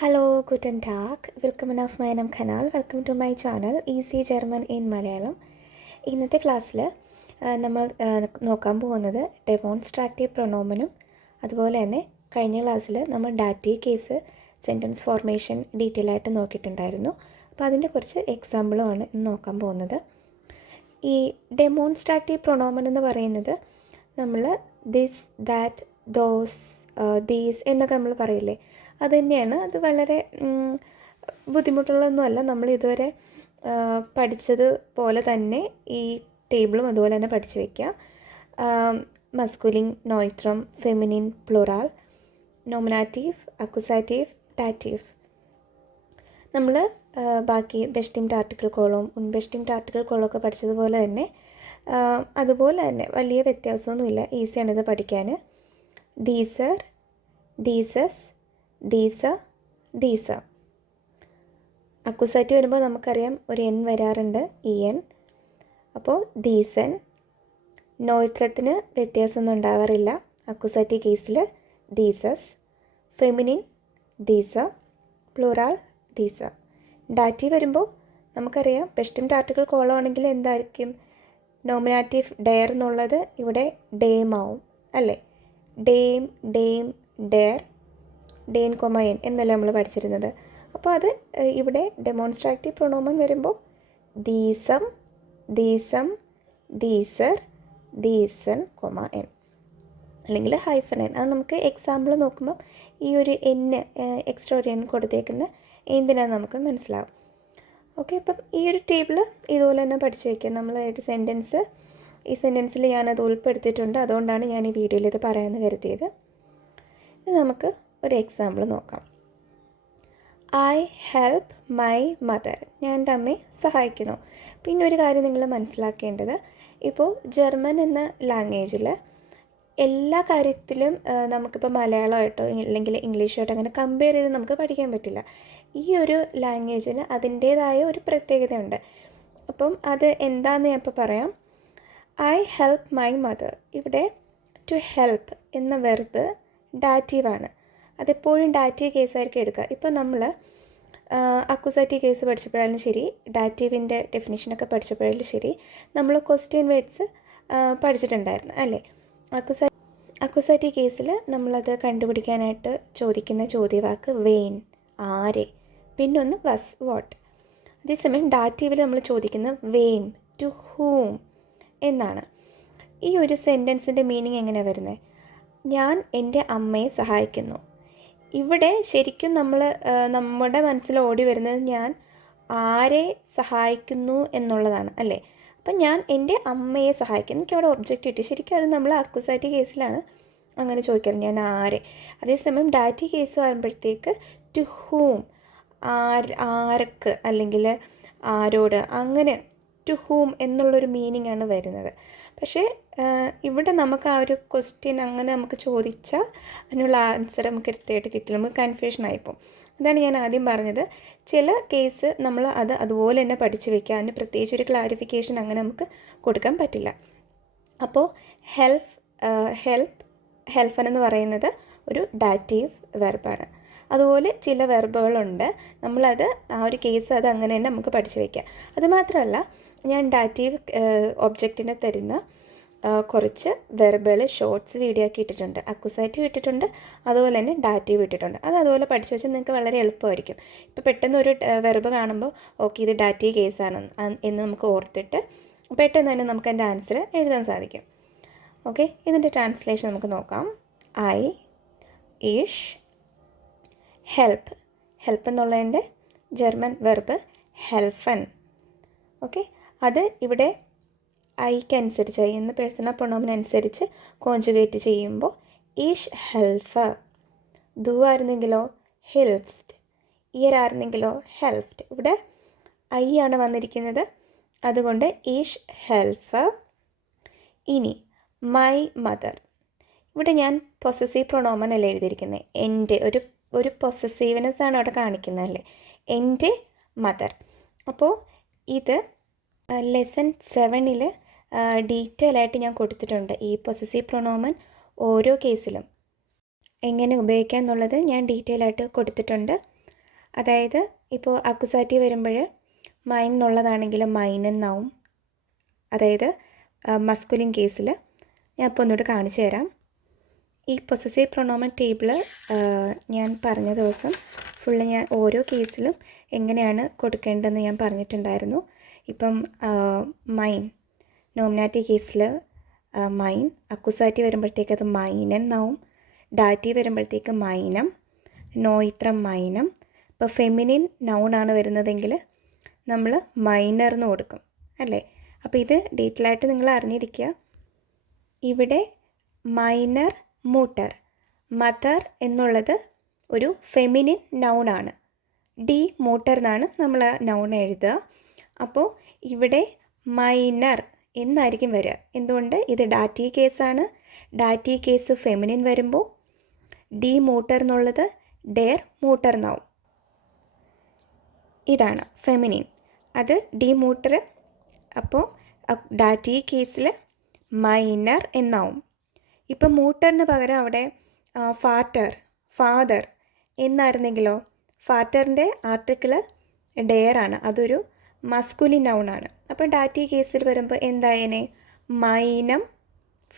Hallo, guten Tag. Willkommen auf meinem Kanal. Welcome to my channel Easy German in Malayalam. ഇന്നത്തെ ക്ലാസ്സിൽ നമ്മൾ നോക്കാൻ പോകുന്നത് ഡെമോൺസ്ട്രാറ്റീവ് പ്രൊനോമനും അതുപോലെ തന്നെ കഴിഞ്ഞ ക്ലാസ്സിൽ നമ്മൾ dative case sentence formation detail ആയിട്ട് നോക്കിയിട്ടുണ്ടായിരുന്നു. അപ്പോൾ അതിൻ്റെ കുറച്ച് എക്സാമ്പിളുമാണ് ഇന്ന് നോക്കാൻ പോകുന്നത്. ഈ ഡെമോൺസ്ട്രാറ്റീവ് പ്രൊനോമൻ എന്ന് പറയുന്നത് നമ്മൾ ദിസ്, ദാറ്റ്, ദോസ്, ദീസ് എന്നൊക്കെ നമ്മൾ പറയില്ലേ, അത് തന്നെയാണ്. അത് വളരെ ബുദ്ധിമുട്ടുള്ളതൊന്നുമല്ല. നമ്മൾ ഇതുവരെ പഠിച്ചത് പോലെ തന്നെ ഈ ടേബിളും അതുപോലെ തന്നെ പഠിച്ചു വയ്ക്കുക. മസ്കുലിൻ, നോയിട്രം, feminine, plural, nominative, accusative, dative. നമ്മൾ ബാക്കി ബെസ്റ്റിംഡ് ആർട്ടിക്കിൾ കോളും ഉൺബെസ്റ്റിംഡ് ആർട്ടിക്കിൾ കോളും ഒക്കെ പഠിച്ചതുപോലെ തന്നെ അതുപോലെ തന്നെ വലിയ വ്യത്യാസമൊന്നുമില്ല. ഈസിയാണ് ഇത് പഠിക്കാൻ. ദീസർ, ദീസസ്, ദീസ, ദീസ. അക്യുസാറ്റീവ് വരുമ്പോൾ നമുക്കറിയാം ഒരു എൻ വരാറുണ്ട്, ഇ എൻ. അപ്പോൾ ദീസൻ. നോയിത്രത്തിന് വ്യത്യാസമൊന്നും ഉണ്ടാവാറില്ല അക്യുസാറ്റീവ് കേസിൽ. ദീസസ്. ഫെമിനിൻ ദീസ, പ്ലൂറാൽ ദീസ. ഡാറ്റീവ് വരുമ്പോൾ നമുക്കറിയാം ബെസ്റ്റിംഡ് ആർട്ടിക്കിൾ കോളമാണെങ്കിൽ എന്തായിരിക്കും, നോമിനാറ്റീവ് ഡെയർ എന്നുള്ളത് ഇവിടെ ഡേം ആവും അല്ലേ. ഡേം, ഡേം, ഡെയർ, ഡേൻ കൊമ എൻ എന്നല്ല നമ്മൾ പഠിച്ചിരുന്നത്. അപ്പോൾ അത് ഇവിടെ ഡെമോൺസ്ട്രാറ്റീവ് പ്രൊനോമൻ വരുമ്പോൾ ദീസം, ദീസം, ദീസർ, ദീസൻ കൊമ എൻ അല്ലെങ്കിൽ ഹൈഫൻ എൻ. അത് നമുക്ക് എക്സാമ്പിൾ നോക്കുമ്പോൾ ഈ ഒരു എന്ന് എക്സ്ട്രാ ഒരു എൻ കൊടുത്തേക്കുന്ന എന്തിനാന്ന് നമുക്ക് മനസ്സിലാവും. ഓക്കെ, അപ്പം ഈ ഒരു ടേബിൾ ഇതുപോലെ തന്നെ പഠിച്ചു വയ്ക്കുക. നമ്മളായിട്ട് സെൻറ്റൻസ്, ഈ സെൻറ്റൻസിൽ ഞാനത് ഉൾപ്പെടുത്തിയിട്ടുണ്ട്, അതുകൊണ്ടാണ് ഞാൻ ഈ വീഡിയോയിൽ ഇത് പറയാമെന്ന് കരുതിയത്. ഇനി നമുക്ക് ഒരു എക്സാമ്പിൾ നോക്കാം. I help my mother. ഞാൻ എൻ്റെ അമ്മയെ സഹായിക്കുന്നു. പിന്നെ ഒരു കാര്യം നിങ്ങൾ മനസ്സിലാക്കേണ്ടത്, ഇപ്പോൾ ജർമ്മൻ എന്ന ലാംഗ്വേജിൽ എല്ലാ കാര്യത്തിലും നമുക്കിപ്പോൾ മലയാളമായിട്ടോ അല്ലെങ്കിൽ ഇംഗ്ലീഷായിട്ടോ അങ്ങനെ കമ്പയർ ചെയ്ത് നമുക്ക് പഠിക്കാൻ പറ്റില്ല. ഈ ഒരു ലാംഗ്വേജിന് അതിൻ്റേതായ ഒരു പ്രത്യേകതയുണ്ട്. അപ്പം അത് എന്താണെന്ന് ഞാൻ ഇപ്പോൾ പറയാം. I help my mother. ഇവിടെ ടു ഹെൽപ്പ് എന്ന വെർബ് ഡാറ്റീവാണ്. അതെപ്പോഴും ഡാറ്റീവ് കേസായിരിക്കും എടുക്കുക. ഇപ്പോൾ നമ്മൾ അക്യുസാറ്റീവ് കേസ് പഠിച്ചപ്പോഴായാലും ശരി, ഡാറ്റീവിൻ്റെ ഡെഫിനിഷനൊക്കെ പഠിച്ചപ്പോഴായാലും ശരി, നമ്മൾ ക്വസ്റ്റ്യൻ വേർഡ്സ് പഠിച്ചിട്ടുണ്ടായിരുന്നു അല്ലേ. അക്യുസാറ്റീവ് കേസിൽ നമ്മളത് കണ്ടുപിടിക്കാനായിട്ട് ചോദിക്കുന്ന ചോദ്യവാക്ക് വെയിൻ, ആരെ, പിന്നൊന്ന് വസ്, വാട്ട്. അതേസമയം ഡാറ്റീവിൽ നമ്മൾ ചോദിക്കുന്ന വെയിം, ടു ഹൂം എന്നാണ്. ഈ ഒരു സെൻറ്റൻസിൻ്റെ മീനിങ് എങ്ങനെയാണ് വരുന്നത്? ഞാൻ എൻ്റെ അമ്മയെ സഹായിക്കുന്നു. ഇവിടെ ശരിക്കും നമ്മുടെ മനസ്സിൽ ഓടി വരുന്നത് ഞാൻ ആരെ സഹായിക്കുന്നു എന്നുള്ളതാണ് അല്ലേ. അപ്പം ഞാൻ എൻ്റെ അമ്മയെ സഹായിക്കുന്നു. എനിക്ക് അവിടെ ഒബ്ജക്റ്റ് കിട്ടി. ശരിക്കും അത് നമ്മൾ അക്യുസാറ്റീവ് കേസിലാണ് അങ്ങനെ ചോദിക്കാറ്, ഞാൻ ആരെ. അതേസമയം ഡാറ്റീവ് കേസ് വരുമ്പോഴത്തേക്ക് ടു ഹൂം, ആർക്ക് അല്ലെങ്കിൽ ആരോട്, അങ്ങനെ ടു ഹൂം എന്നുള്ളൊരു മീനിങ് ആണ് വരുന്നത്. പക്ഷേ ഇവിടെ നമുക്ക് ആ ഒരു ക്വസ്റ്റ്യൻ അങ്ങനെ നമുക്ക് ചോദിച്ചാൽ അതിനുള്ള ആൻസർ നമുക്ക് കൃത്യമായിട്ട് കിട്ടില്ല, നമുക്ക് കൺഫ്യൂഷൻ ആയിപ്പോൾ. അതാണ് ഞാൻ ആദ്യം പറഞ്ഞത്. ചില കേസ് നമ്മൾ അതുപോലെ തന്നെ പഠിച്ചു വയ്ക്കുക, അതിന് പ്രത്യേകിച്ച് ഒരു ക്ലാരിഫിക്കേഷൻ അങ്ങനെ നമുക്ക് കൊടുക്കാൻ പറ്റില്ല. അപ്പോൾ ഹെൽപ്പൻ എന്ന് പറയുന്നത് ഒരു ഡാറ്റീവ് വെർബാണ്. അതുപോലെ ചില വെർബുകളുണ്ട്, നമ്മളത് ആ ഒരു കേസ് അത് അങ്ങനെ തന്നെ നമുക്ക് പഠിച്ചു വയ്ക്കുക. അതുമാത്രമല്ല, ഞാൻ ഡാറ്റീവ് ഒബ്ജക്റ്റിനെ തരുന്ന കുറച്ച് വെർബുകൾ ഷോർട്സ് വീഡിയോ ആക്കി ഇട്ടിട്ടുണ്ട്. അക്യുസാറ്റീവ് ഇട്ടിട്ടുണ്ട്, അതുപോലെ തന്നെ ഡാറ്റീവ് ഇട്ടിട്ടുണ്ട്. അത് അതുപോലെ പഠിച്ചു വെച്ചാൽ നിങ്ങൾക്ക് വളരെ എളുപ്പമായിരിക്കും. ഇപ്പോൾ പെട്ടെന്ന് ഒരു വെർബ് കാണുമ്പോൾ ഓക്കെ ഇത് ഡാറ്റീവ് കേസാണ് എന്ന് നമുക്ക് ഓർത്തിട്ട് പെട്ടെന്ന് തന്നെ നമുക്ക് അതിൻ്റെ ആൻസർ എഴുതാൻ സാധിക്കും. ഓക്കെ, ഇതിൻ്റെ ട്രാൻസ്ലേഷൻ നമുക്ക് നോക്കാം. ഐ, ഈഷ്, ഹെൽപ്പ്. ഹെൽപ്പ് എന്നുള്ളതിൻ്റെ ജർമ്മൻ വെർബ് ഹെൽഫൻ. ഓക്കെ, അത് ഇവിടെ ഐക്ക് അനുസരിച്ച്, ഐ എന്ന പേഴ്സണൽ പ്രൊണോമിന് അനുസരിച്ച് കോൺജുഗേറ്റ് ചെയ്യുമ്പോൾ ഈഷ് ഹെൽഫ്. ദു ആയിരുന്നെങ്കിലോ ഹെൽപ്സ്റ്റ്, ഇയർ ആയിരുന്നെങ്കിലോ ഹെൽഫ്റ്റ്. ഇവിടെ ഐ ആണ് വന്നിരിക്കുന്നത്, അതുകൊണ്ട് ഈഷ് ഹെൽഫ്. ഇനി മൈ മദർ. ഇവിടെ ഞാൻ പൊസസീവ് പ്രൊണോമൻ അല്ലേ എഴുതിയിരിക്കുന്നത്, എൻ്റെ ഒരു പൊസസീവ്നെസ് ആണ് അവിടെ കാണിക്കുന്നത് അല്ലേ, എൻ്റെ മദർ. അപ്പോൾ ഇത് ലെസൺ 7 ഡീറ്റെയിൽ ആയിട്ട് ഞാൻ കൊടുത്തിട്ടുണ്ട്. ഈ പൊസസീവ് പ്രൊനോമൻ ഓരോ കേസിലും എങ്ങനെ ഉപയോഗിക്കാം എന്നുള്ളത് ഞാൻ ഡീറ്റെയിൽ ആയിട്ട് കൊടുത്തിട്ടുണ്ട്. അതായത് ഇപ്പോൾ അക്കുസാറ്റീവ് വരുമ്പോൾ മൈൻ എന്നുള്ളതാണെങ്കിൽ മൈൻ എന്നാവും. അതായത് മസ്കുലിൻ കേസിൽ ഞാൻ ഇപ്പോൾ ഒന്നുകൂടെ കാണിച്ചു തരാം. ഈ പൊസസീവ് പ്രൊണോമൻ ടേബിൾ ഞാൻ പറഞ്ഞ ദിവസം ഫുള്ള് ഞാൻ ഓരോ കേസിലും എങ്ങനെയാണ് കൊടുക്കേണ്ടതെന്ന് ഞാൻ പറഞ്ഞിട്ടുണ്ടായിരുന്നു. ഇപ്പം മൈൻ നോമിനാറ്റീവ് കേസിൽ മൈൻ, അക്കുസാറ്റീവ് വരുമ്പോഴത്തേക്ക് അത് മൈനൻ എന്നാവും. ഡാറ്റീവ് വരുമ്പോഴത്തേക്ക് മൈനം, നോയിത്രം മൈനം. ഇപ്പോൾ ഫെമിനിൻ നൗണാണ് വരുന്നതെങ്കിൽ നമ്മൾ മൈനർ എന്ന് കൊടുക്കും അല്ലേ. അപ്പോൾ ഇത് ഡീറ്റെയിൽ ആയിട്ട് നിങ്ങൾ അറിഞ്ഞിരിക്കുക. ഇവിടെ മൈനർ മൂട്ടർ, മദർ എന്നുള്ളത് ഒരു ഫെമിനിൻ നൗണാണ്. ഡി മൂട്ടർ എന്നാണ് നമ്മൾ നൗൺ എഴുതുക. അപ്പോൾ ഇവിടെ മൈനർ എന്നായിരിക്കും വരിക. എന്തുകൊണ്ട്? ഇത് ഡാറ്റീ കേസാണ്. ഡാറ്റീ കേസ് ഫെമിനിൻ വരുമ്പോൾ ഡി മൂട്ടർ എന്നുള്ളത് ഡെയർ മൂട്ടർ എന്നാവും. ഇതാണ് ഫെമിനിൻ, അത് ഡി മൂട്ടർ. അപ്പോൾ ഡാറ്റീ കേസിൽ മൈനർ എന്നാവും. ഇപ്പം മൂട്ടറിന് പകരം അവിടെ ഫാദർ എന്നായിരുന്നെങ്കിലോ, ഫാദറിൻ്റെ ആർട്ടിക്കിൾ ഡെയർ ആണ്, അതൊരു മസ്കുലിൻ നൗണാണ്. അപ്പോൾ ഡാറ്റീ കേസിൽ വരുമ്പോൾ എന്തായനെ? മൈനം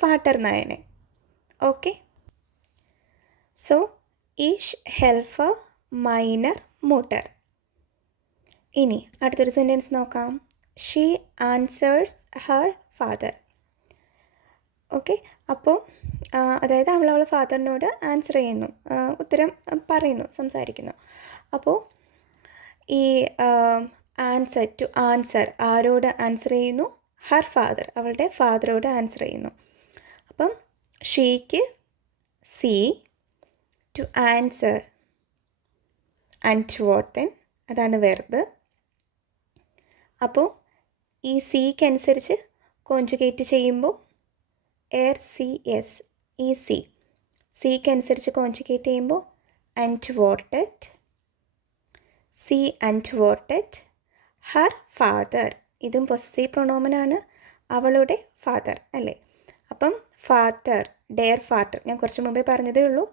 ഫാദർ എന്നായനെ. ഓക്കെ, സോ ഈഷ് ഹെൽഫർ മൈനർ മൂട്ടർ. ഇനി അടുത്തൊരു സെൻറ്റൻസ് നോക്കാം. She answers her father. Okay, അപ്പോൾ അതായത് അവൾ ഫാദറിനോട് ആൻസർ ചെയ്യുന്നു, ഉത്തരം പറയുന്നു, സംസാരിക്കുന്നു. അപ്പോൾ ഈ ആൻസർ, ടു ആൻസർ, ആരോട് ആൻസർ ചെയ്യുന്നു? ഹർ ഫാദർ, അവളുടെ ഫാദറോട് ആൻസർ ചെയ്യുന്നു. അപ്പം ഷീക്ക് സി, ടു ആൻസർ അൻറ്റ്വോർട്ടൻ, അതാണ് വെർബ്. അപ്പോൾ ഈ സിക്ക് അനുസരിച്ച് കോൺജുഗേറ്റ് ചെയ്യുമ്പോൾ RCS, ഈ സിക്ക് അനുസരിച്ച് കോൺജുഗേറ്റ് ചെയ്യുമ്പോൾ അൻറ്റ്വോർട്ടറ്റ്, സി അൻറ്റ്വോർട്ടറ്റ് ഹർ ഫാദർ. ഇതും പൊസസീവ് പ്രൊണോമനാണ്, അവളുടെ ഫാദർ അല്ലേ. അപ്പം ഫാദർ, ഡെയർ ഫാദർ, ഞാൻ കുറച്ച് മുമ്പേ പറഞ്ഞതേ ഉള്ളൂ,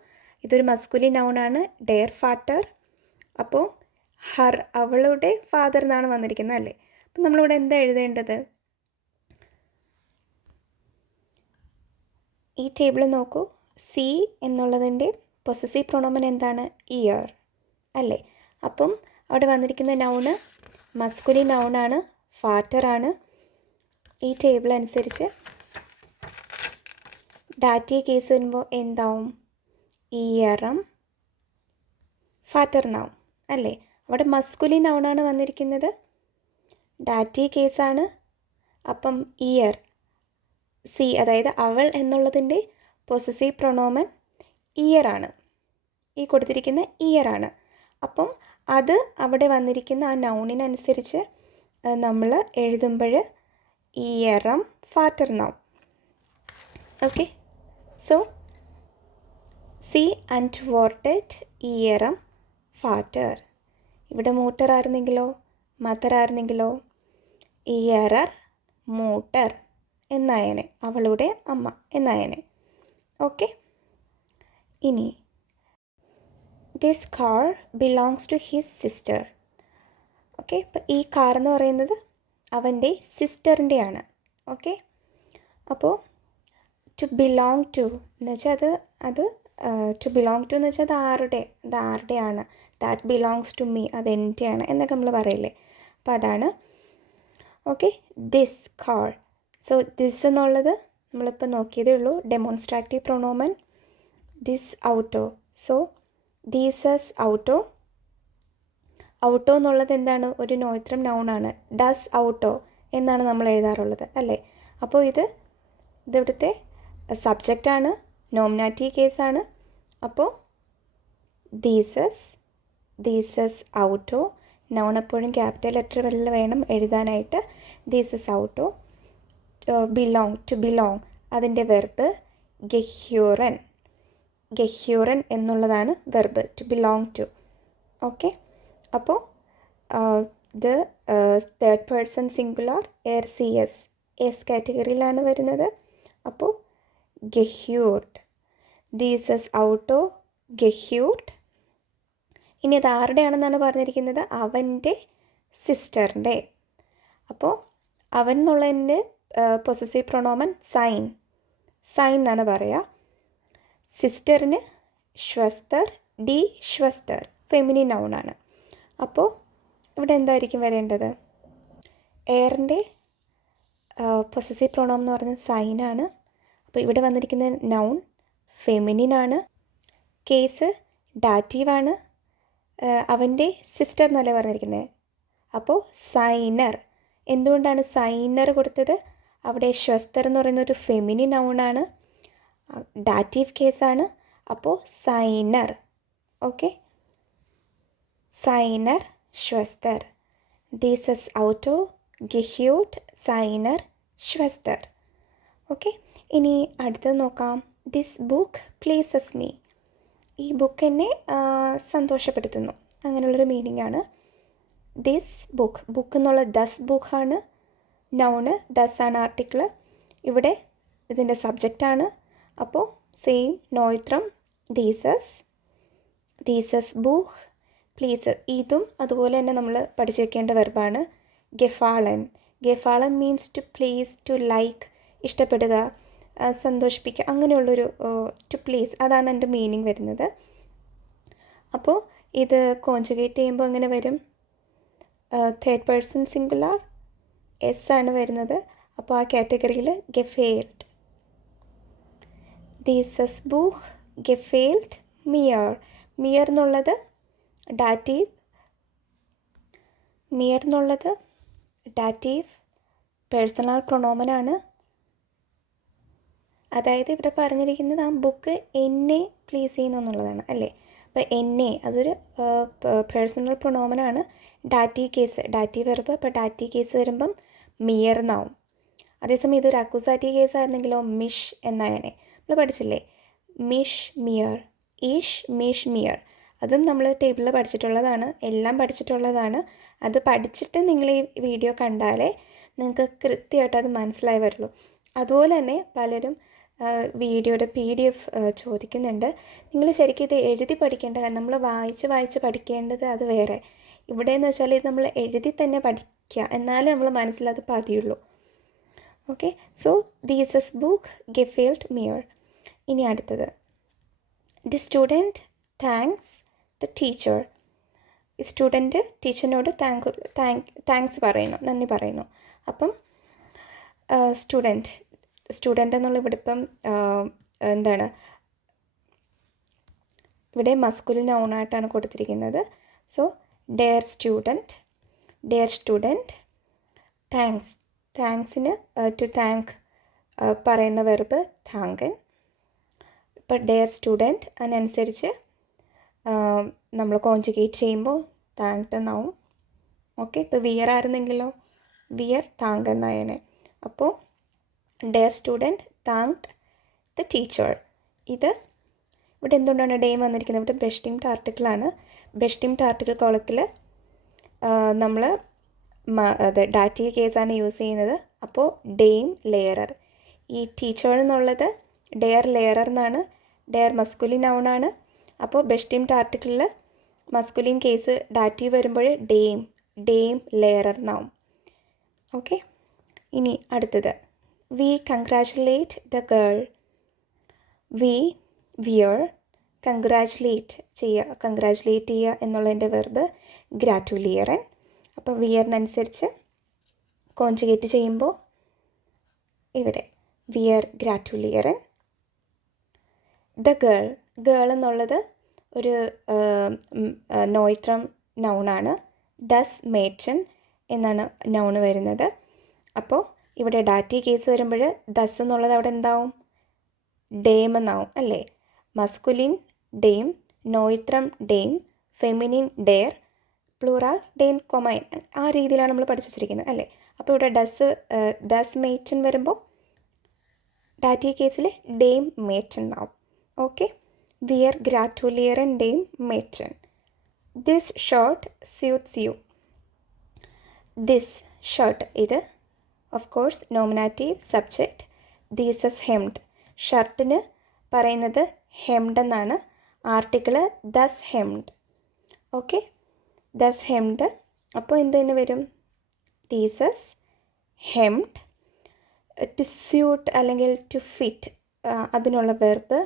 ഇതൊരു മസ്കുലിൻ നൗണാണ്, ഡെയർ ഫാദർ. അപ്പോൾ ഹർ, അവളുടെ ഫാദർ എന്നാണ് വന്നിരിക്കുന്നത് അല്ലേ. അപ്പം നമ്മളിവിടെ എന്താ എഴുതേണ്ടത്? ഈ ടേബിൾ നോക്കൂ. സി എന്നുള്ളതിൻ്റെ പൊസസീവ് പ്രൊണോമൻ എന്താണ്? ഇയർ അല്ലേ. അപ്പം അവിടെ വന്നിരിക്കുന്ന നൗണ് മസ്കുലിൻ നൗണാണ്, ഫാദറാണ്. ഈ ടേബിൾ അനുസരിച്ച് ഡാറ്റീവ് കേസ് വരുമ്പോൾ എന്താവും? ഇയറും ഫാദർ എന്നാവും അല്ലേ. അവിടെ മസ്കുലിൻ നൗണാണ് വന്നിരിക്കുന്നത്, ഡാറ്റീവ് കേസാണ്. അപ്പം ഇയർ, സി അതായത് അവൾ എന്നുള്ളതിൻ്റെ പൊസസീവ് പ്രൊണോമൻ ഇയറാണ്, ഈ കൊടുത്തിരിക്കുന്ന ഇയറാണ്. അപ്പം അത് അവിടെ വന്നിരിക്കുന്ന ആ നൗണിനനുസരിച്ച് നമ്മൾ എഴുതുമ്പോൾ ഇയറും ഫാദർ എന്നാവും. ഓക്കെ, സോ സി അൻറ്റ്വോർട്ടറ്റ് ഇയറും ഫാദർ. ഇവിടെ മൂട്ടർ ആയിരുന്നെങ്കിലോ, മദർ ആയിരുന്നെങ്കിലോ, ഇയറർ മൂട്ടർ എന്നായനെ, അവളുടെ അമ്മ എന്നായനെ. ഓക്കെ, ഇനി this car belongs to his sister. Okay, അപ്പോൾ ഈ കാർ എന്ന് പറയുന്നത് അവൻ്റെ സിസ്റ്ററിൻ്റെയാണ്. ഓക്കെ, അപ്പോൾ ടു ബിലോങ് ടു എന്ന് വെച്ചാൽ അത് ടു ബിലോങ് ടു എന്ന് വെച്ചാൽ അത് ആരുടെയാണ്, ദാറ്റ് ബിലോങ്സ് ടു മീ, അത് എൻ്റെയാണ് എന്നൊക്കെ നമ്മൾ പറയില്ലേ. അപ്പോൾ അതാണ്. Okay, this car. So this എന്നുള്ളത് നമ്മളിപ്പോൾ നോക്കിയതേ ഉള്ളൂ, ഡെമോൺസ്ട്രാറ്റീവ് പ്രൊണോമൻ. ദിസ് ഔട്ടോ, സോ ദീസസ് ഔട്ടോ. ഔട്ടോ എന്നുള്ളത് എന്താണ്? ഒരു നോയിത്രം നൗണാണ്, ഡസ് ഔട്ടോ എന്നാണ് നമ്മൾ എഴുതാറുള്ളത് അല്ലേ. അപ്പോൾ ഇതിവിടുത്തെ സബ്ജക്റ്റാണ്, നോമിനാറ്റീവ് കേസാണ്. അപ്പോൾ ദീസസ് ഔട്ടോ, നൗൺ എപ്പോഴും ക്യാപിറ്റൽ ലെറ്ററുകളിൽ വേണം എഴുതാനായിട്ട്. ദീസസ് ഔട്ടോ. ബിലോങ്, ടു ബിലോങ്, അതിൻ്റെ വെർബ് ഗഹ്യൂറൻ. ഗഹ്യൂറൻ എന്നുള്ളതാണ് verb, to belong to. Okay, അപ്പോൾ ഇത് തേർഡ് പേഴ്സൺ സിംഗുലാർ, RCS, എസ് കാറ്റഗറിയിലാണ് വരുന്നത്. അപ്പോൾ ഗഹ്യൂർഡ്, ദീസസ് ഔട്ടോ ഗഹ്യൂർഡ് ഇനി അത് ആരുടെയാണെന്നാണ് പറഞ്ഞിരിക്കുന്നത്? അവൻ്റെ സിസ്റ്ററിൻ്റെ. അപ്പോൾ അവൻ എന്നുള്ളതിൻ്റെ പൊസസീവ് പ്രൊണോമൻ സൈൻ എന്നാണ് പറയുക. സിസ്റ്ററിന് ശ്വസ്തർ, ഡി ശ്വസ്തർ, ഫെമിനിൻ നൗണാണ്. അപ്പോൾ ഇവിടെ എന്തായിരിക്കും വരേണ്ടത്? എയറിൻ്റെ പൊസസീവ് പ്രൊണോം എന്ന് പറയുന്നത് സൈനാണ്. അപ്പോൾ ഇവിടെ വന്നിരിക്കുന്ന നൗൺ ഫെമിനിനാണ്. കേസ് ഡാറ്റീവാണ്. അവൻ്റെ സിസ്റ്റർ എന്നല്ലേ പറഞ്ഞിരിക്കുന്നത്. അപ്പോൾ സൈനർ. എന്തുകൊണ്ടാണ് സൈനർ കൊടുത്തത്? അവിടെ ശ്വസ്തർ എന്ന് പറയുന്ന ഒരു ഫെമിനിൻ നൗണാണ്, ഡാറ്റീവ് കേസാണ്. അപ്പോൾ സൈനർ. ഓക്കെ, സൈനർ ശ്വസ്തർ. ദീസസ് ഔട്ടോ ഗെഹ്യൂട്ട് സൈനർ ശ്വസ്തർ. ഓക്കെ, ഇനി അടുത്തത് നോക്കാം. This book pleases me. ഈ ബുക്ക് എന്നെ സന്തോഷപ്പെടുത്തുന്നു, അങ്ങനെയുള്ളൊരു മീനിങ് ആണ്. ദിസ് ബുക്ക്, ബുക്ക് എന്നുള്ള ദസ് ബുക്കാണ് നൗണ്, ദസ് ആണ് ആർട്ടിക്കിൾ. ഇവിടെ ഇതിൻ്റെ സബ്ജക്റ്റാണ്. അപ്പോൾ സെയിം നോയിത്രം ദീസസ്, ദീസസ് ബുക്ക് പ്ലീസസ്. ഇതും അതുപോലെ തന്നെ നമ്മൾ പഠിച്ചു വെക്കേണ്ട വെർബാണ് ഗെഫാളൻ. ഗെഫാളൻ means to please, to like, ഇഷ്ടപ്പെടുക, സന്തോഷിപ്പിക്കുക, അങ്ങനെയുള്ളൊരു ടു പ്ലീസ്, അതാണ് എൻ്റെ മീനിങ് വരുന്നത്. അപ്പോൾ ഇത് കോൺജുഗേറ്റ് ചെയ്യുമ്പോൾ എങ്ങനെ വരും? തേർഡ് പേഴ്സൺ സിംഗുലാർ എസ് ആണ് വരുന്നത്. അപ്പോൾ ആ കാറ്റഗറിയിൽ ഗെഫേൽഡ്. ദീസസ് ബുക്ക് ഗെഫേൽഡ് മിയർ. മിയർ എന്നുള്ളത് ഡാറ്റീവ്, മിയർ എന്നുള്ളത് ഡാറ്റീവ് പേഴ്സണൽ പ്രൊണോമനാണ്. അതായത് ഇവിടെ പറഞ്ഞിരിക്കുന്നത് ആ ബുക്ക് എന്നെ പ്ലീസ് ചെയ്യുന്നു എന്നുള്ളതാണ് അല്ലേ. അപ്പോൾ എന്നെ അതൊരു പേഴ്സണൽ പ്രൊണോമനാണ്. Dative case, dative verb. അപ്പോൾ ഡാറ്റീവ് കേസ് വരുമ്പം മിയർ എന്നാവും. അതേസമയം ഇതൊരു അക്യൂസാറ്റീവ് കേസ് ആയിരുന്നെങ്കിലോ മിഷ് എന്നായനെ. നമ്മൾ പഠിച്ചില്ലേ, മിഷ് മിയർ, ഈഷ് മിഷ് മിയർ. അതും നമ്മൾ ടേബിളിൽ പഠിച്ചിട്ടുള്ളതാണ്, എല്ലാം പഠിച്ചിട്ടുള്ളതാണ്. അത് പഠിച്ചിട്ട് നിങ്ങൾ ഈ വീഡിയോ കണ്ടാലേ നിങ്ങൾക്ക് കൃത്യമായിട്ട് അത് മനസ്സിലായി വരുള്ളൂ. അതുപോലെ തന്നെ പലരും വീഡിയോയുടെ PDF ചോദിക്കുന്നുണ്ട്. നിങ്ങൾ ശരിക്കും ഇത് എഴുതി പഠിക്കേണ്ട, നമ്മൾ വായിച്ച് പഠിക്കേണ്ടത് അത് വേറെ. ഇവിടെയെന്ന് വെച്ചാൽ ഇത് നമ്മൾ എഴുതി തന്നെ പഠിക്കുക, എന്നാലേ നമ്മൾ മനസ്സിലത് പതിയുള്ളൂ. ഓക്കെ, സോ ദീസസ് ബുക്ക് ഗെഫേൽഡ് മിയർ. ഇനി അടുത്തത്, the student thanks the teacher. ഈ സ്റ്റുഡൻറ്റ് ടീച്ചറിനോട് താങ്ക്സ് പറയുന്നു, നന്ദി പറയുന്നു. അപ്പം സ്റ്റുഡൻറ്റ് എന്നുള്ള ഇവിടെ ഇപ്പം എന്താണ്, ഇവിടെ മസ്കുലിൻ നൗണായിട്ടാണ് കൊടുത്തിരിക്കുന്നത്. സോ ഡെയർ സ്റ്റുഡൻറ്റ് താങ്ക്സ്. താങ്ക്സിന് ടു താങ്ക് പറയുന്ന വെർബ് താങ്കൻ. ഇപ്പോൾ ഡെയർ സ്റ്റുഡൻറ്റ് അതിനനുസരിച്ച് നമ്മൾ കോൺജുഗേറ്റ് ചെയ്യുമ്പോൾ താങ്ക്ഡ് എന്നാവും. ഓക്കെ, ഇപ്പോൾ വിയർ ആയിരുന്നെങ്കിലോ വിയർ താങ്ക് എന്നായനെ. അപ്പോൾ dare student thanked the teacher. ഇത് ഇവിടെ എന്തുകൊണ്ടാണ് ഡെയിം വന്നിരിക്കുന്നത്? ഇവിടെ ബെസ്റ്റിംഡ് ആർട്ടിക്കിളാണ്. ബെസ്റ്റിംഡ് ആർട്ടിക്കിൾ കോളത്തിൽ നമ്മൾ അത് ഡാറ്റീവ് കേസാണ് യൂസ് ചെയ്യുന്നത്. അപ്പോൾ ഡെയിം ലെയറർ. ഈ ടീച്ചർ എന്നുള്ളത് ഡെയർ ലെയറർ എന്നാണ്. ഡെയർ മസ്കുലിൻ നൗണാണ്. അപ്പോൾ ബെസ്റ്റിംഡ് ആർട്ടിക്കിളിൽ മസ്കുലിൻ കേസ് ഡാറ്റീവ് വരുമ്പോൾ ഡെയിം ലെയറർ എന്നാവും. ഓക്കെ, ഇനി അടുത്തത്, വി കൺഗ്രാജുലേറ്റ് ദ ഗേൾ. വിയർ കൺഗ്രാജുലേറ്റ് ചെയ്യുക എന്നുള്ളതിൻ്റെ വെർബ് ഗ്രാറ്റുലിയറൻ. അപ്പോൾ വിയറിനനുസരിച്ച് കോൺജുഗേറ്റ് ചെയ്യുമ്പോൾ ഇവിടെ വിയർ ഗ്രാറ്റുലിയറൻ. ദ ഗേൾ എന്നുള്ളത് ഒരു നോയിത്രം നൗണാണ്. ഡസ് മേഡ്സൺ എന്നാണ് നൗണ് വരുന്നത്. അപ്പോൾ ഇവിടെ ഡാറ്റീവ് കേസ് വരുമ്പോൾ ദസ് എന്നുള്ളത് അവിടെ എന്താവും? ഡെയിം എന്നാവും അല്ലേ. മസ്കുലിൻ ഡെയിം, നോയിത്രം ഡെയിം, ഫെമിനിൻ ഡെയർ, പ്ലൂറാൽ ഡെയിൻ കൊമൈൻ. ആ രീതിയിലാണ് നമ്മൾ പഠിച്ചു വച്ചിരിക്കുന്നത് അല്ലേ. അപ്പോൾ ഇവിടെ ദസ് മേഡ്സൺ വരുമ്പോൾ ഡാറ്റീവ് കേസിൽ ഡെയിം മേഡ്സൺ എന്നാവും. ഓക്കെ, വിയർ ഗ്രാറ്റുലിയറൻ ഡെയിം മേഡ്സൺ. This shirt suits you. This shirt, ഇത് ഓഫ് കോഴ്സ് നോമിനാറ്റീവ് സബ്ജക്റ്റ്. ദീസസ് ഹെംഡ്. ഷർട്ടിന് പറയുന്നത് ഹെംഡ് എന്നാണ്. ആർട്ടിക്കിള് ദസ് ഹെംഡ്. ഓക്കെ, ദസ് ഹെംഡ്. അപ്പോൾ എന്ത് തന്നെ വരും? തീസസ്, ഹെംഡ്. ടു സ്യൂട്ട് അല്ലെങ്കിൽ ടു ഫിറ്റ്, അതിനുള്ള വെർബ്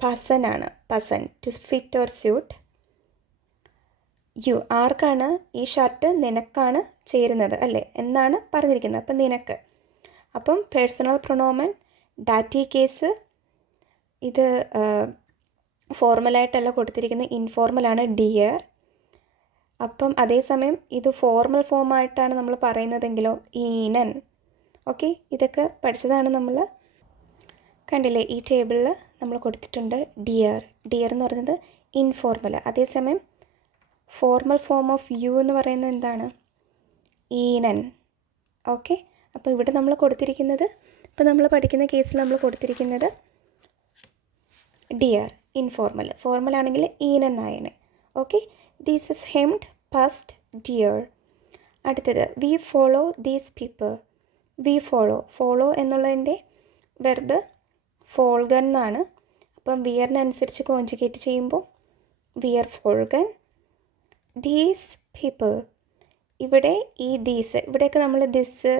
പസൻ ആണ്. പസൻ, to fit or suit. You, ആർക്കാണ് ഈ ഷർട്ട് നിനക്കാണ് ചേരുന്നത് അല്ലേ എന്നാണ് പറഞ്ഞിരിക്കുന്നത്. അപ്പം നിനക്ക്. അപ്പം പേഴ്സണൽ പ്രൊണോമൻ ഡാറ്റീവ് കേസ്. ഇത് ഫോർമലായിട്ടല്ല കൊടുത്തിരിക്കുന്നത്, ഇൻഫോർമലാണ്, ഡിയർ. അപ്പം അതേസമയം ഇത് ഫോർമൽ ഫോമായിട്ടാണ് നമ്മൾ പറയുന്നതെങ്കിലോ ഈനൻ. ഓക്കെ, ഇതൊക്കെ പഠിച്ചതാണ് നമ്മൾ. കണ്ടില്ലേ, ഈ ടേബിളിൽ നമ്മൾ കൊടുത്തിട്ടുണ്ട് ഡിയർ. ഡിയർ എന്ന് പറയുന്നത് ഇൻഫോർമൽ. അതേസമയം ഫോർമൽ ഫോം ഓഫ് യു എന്ന് പറയുന്നത് എന്താണ്? ഈനൻ. ഓക്കെ, അപ്പോൾ ഇവിടെ നമ്മൾ കൊടുത്തിരിക്കുന്നത്, ഇപ്പോൾ നമ്മൾ പഠിക്കുന്ന കേസിൽ നമ്മൾ കൊടുത്തിരിക്കുന്നത് ഡിയർ ഇൻഫോർമൽ. ഫോർമൽ ആണെങ്കിൽ ഈനൻ നായന്. ഓക്കെ, ദീസ് ഇസ് ഹെംഡ്, പാസ്റ്റ്, ഡിയർ. അടുത്തത് we follow these people. We follow, follow എന്നുള്ളതിൻ്റെ വെർബ് ഫോൾഗൻ എന്നാണ്. അപ്പം വിയറിനനുസരിച്ച് കോൺജുഗേറ്റ് ചെയ്യുമ്പോൾ വിയർ ഫോൾഗൻ. ദീസ് പീപ്പിൾ, ഇവിടെ ഈ ദീസ്, ഇവിടെയൊക്കെ നമ്മൾ ദിസ്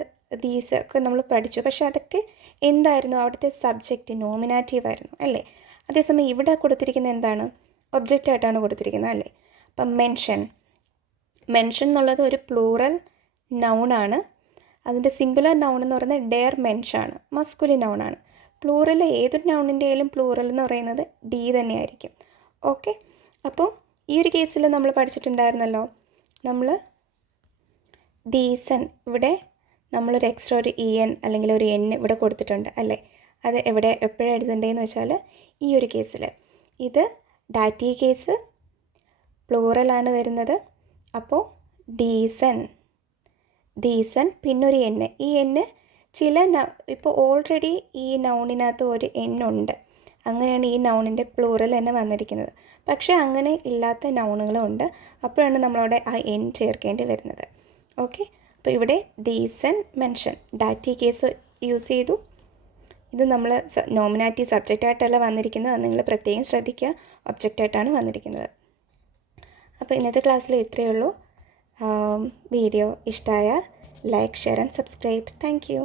ദീസ് ഒക്കെ നമ്മൾ പഠിച്ചു. പക്ഷേ അതൊക്കെ എന്തായിരുന്നു? അവിടുത്തെ സബ്ജക്റ്റ് നോമിനാറ്റീവ് ആയിരുന്നു അല്ലേ? അതേസമയം ഇവിടെ കൊടുത്തിരിക്കുന്നത് എന്താണ്? ഒബ്ജക്റ്റായിട്ടാണ് കൊടുത്തിരിക്കുന്നത് അല്ലേ? അപ്പം മെൻഷൻ. മെൻഷൻ എന്നുള്ളത് ഒരു പ്ലൂറൽ നൗണാണ്. അതിൻ്റെ സിംഗുലർ നൗൺ എന്ന് പറയുന്നത് ഡെയർ മെൻഷാണ്, മസ്കുലിൻ നൗണാണ്. പ്ലൂറൽ ഏതൊരു നൗണിൻ്റെ ആയാലും പ്ലൂറൽ എന്ന് പറയുന്നത് ഡി തന്നെയായിരിക്കും. ഓക്കെ, അപ്പോൾ ഈ ഒരു കേസിൽ നമ്മൾ പഠിച്ചിട്ടുണ്ടായിരുന്നല്ലോ, നമ്മൾ ദീസൻ, ഇവിടെ നമ്മളൊരു എക്സ്ട്രാ ഒരു ഇ എൻ അല്ലെങ്കിൽ ഒരു എൻ ഇവിടെ കൊടുത്തിട്ടുണ്ട് അല്ലേ? അത് എപ്പോഴാണ് എഴുതേണ്ടതെന്ന് വെച്ചാൽ ഈ ഒരു കേസിൽ ഇത് ഡാറ്റീവ് കേസ്, പ്ലൂറലാണ് വരുന്നത്. അപ്പോൾ ഡീസൻ, ഡീസൻ, പിന്നൊരു എൻ. ഈ എൻ ഇപ്പോൾ ഓൾറെഡി ഈ നൗണിനകത്ത് ഒരു എൻ ഉണ്ട്. അങ്ങനെയാണ് ഈ നൗണിൻ്റെ പ്ലൂറൽ തന്നെ വന്നിരിക്കുന്നത്. പക്ഷേ അങ്ങനെ ഇല്ലാത്ത നൗണുകളും ഉണ്ട്. അപ്പോഴാണ് നമ്മളവിടെ ആ എൻ ചേർക്കേണ്ടി വരുന്നത്. ഓക്കെ, അപ്പോൾ ഇവിടെ decent, mention, dative case use ചെയ്തു. ഇത് നമ്മൾ നോമിനാറ്റീവ് സബ്ജക്റ്റായിട്ടല്ല വന്നിരിക്കുന്നത്, അത് നിങ്ങൾ പ്രത്യേകം ശ്രദ്ധിക്കുക, ഒബ്ജക്റ്റായിട്ടാണ് വന്നിരിക്കുന്നത്. അപ്പോൾ ഇന്നത്തെ ക്ലാസ്സിൽ ഇത്രയേ ഉള്ളൂ. വീഡിയോ ഇഷ്ടമായാൽ like, share and subscribe. Thank you.